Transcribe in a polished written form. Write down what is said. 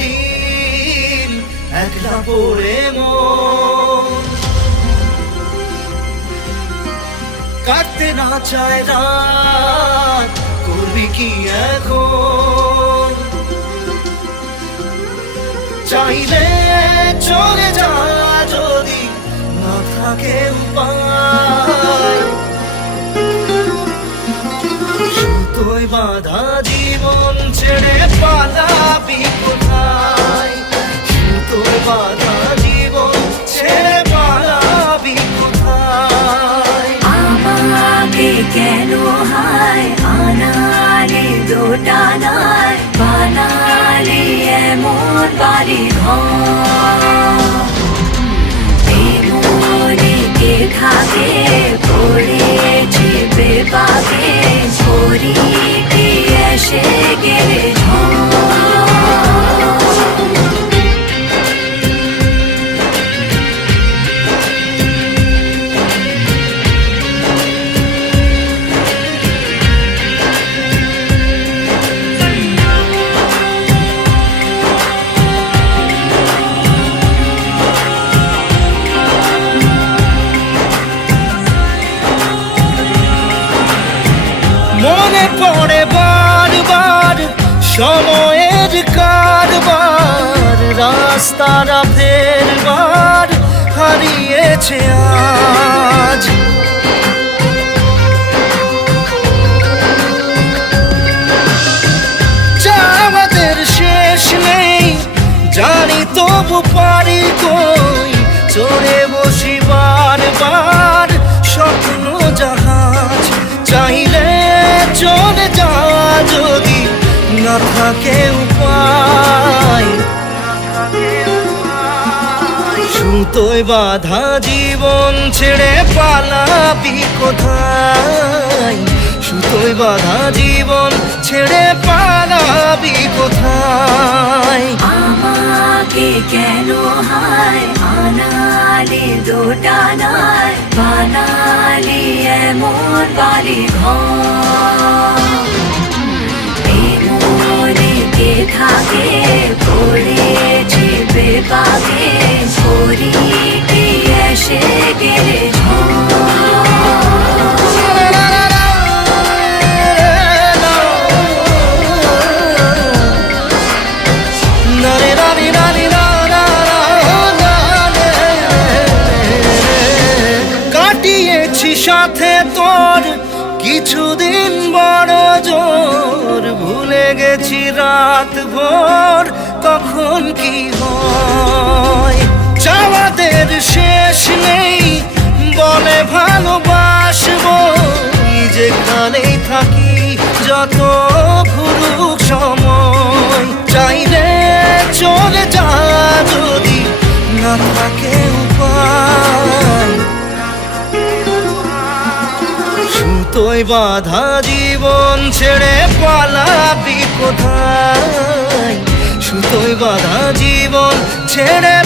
দিন একলা পড়ে মন কাটতে না চায় রাত করবি কি এখন চাইলে চলে যা যদি না থাকে উপায় সুতোয় বাঁধা জীবন ছেড়ে পালাবি কোথায় সুতোয় বাঁধা জীবন ছেড়ে পালাবি কোথায় আমাকে কেন হায় আনালি দোটানায় বানালি এমন বাড়ি ঘর কে থাকে পড়েছি বেপাকে ছড়ি কি এসে গেলে মনে পড়ে বারবার সময়ের কারবার রাস্তাটা ফেরবার হারিয়েছে আজ আমাদের শেষ নেই জানি তবু পারি কই চড়ে বসি বারবার স্বপ্ন জাহাজ চাইলে চলে যা যদি না থাকে উপায় সুতোয় বাঁধা জীবন ছেড়ে পালাবি কোথায় সুতোয় বাঁধা জীবন ছেড়ে পালাবি কোথায় আমাকে কেন হায় আনালি দোটানায় বানালি এমন বাড়ি ঘর কে থাকে পড়েছি বেপাকে ছড়ি কি এসে গেলে কাটিয়েছি সাথে তোর কিছুদিন বড় জোর ভুলে গেছি রাত ভোর কখন কি হয় চাওয়াদের শেষ নেই বলে ভালোবাসবো যেখানেই থাকি যত ঘুরুক সময় চাইলে চলে যা যদি না থাকে উপায় সুতোয় বাঁধা জীবন ছেড়ে পালাবি কোথায় সুতোয় বাঁধা জীবন ছেড়ে